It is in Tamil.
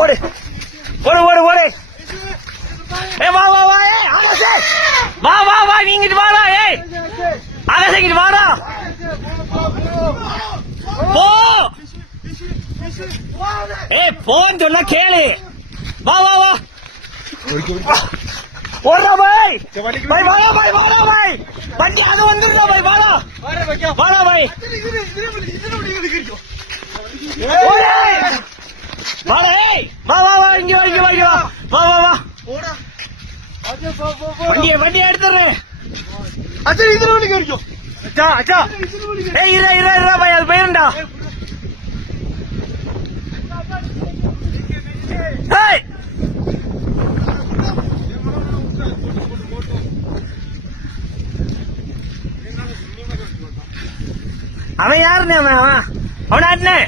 ஓடு ஓடு ஓடு ஓடு. வா வா வா. ஆகாஷே வா வா வா. நீங்கிட்டு வாடா. ஆகாஷங்கிட்டு வாடா. போ. போன்னு சொன்னா கேளு. வா வா வா. ஓடுறா பாய். பாய் வாடா பாய். வாடா பாய். வண்டி அது வந்துருடா பாய். வாடா வாடா பாய். வாடா. வா வா வா. இங்க வா இங்க வா இங்க வா. வா வா வா. வண்டியை எடுத்துறேன். இதுல வண்டி கிடைக்கும். அச்சா அச்சா. இரா இரா இரா பாய். அது போயிருண்டா. அவன் யாருன்னு அவன் அவனாட்னே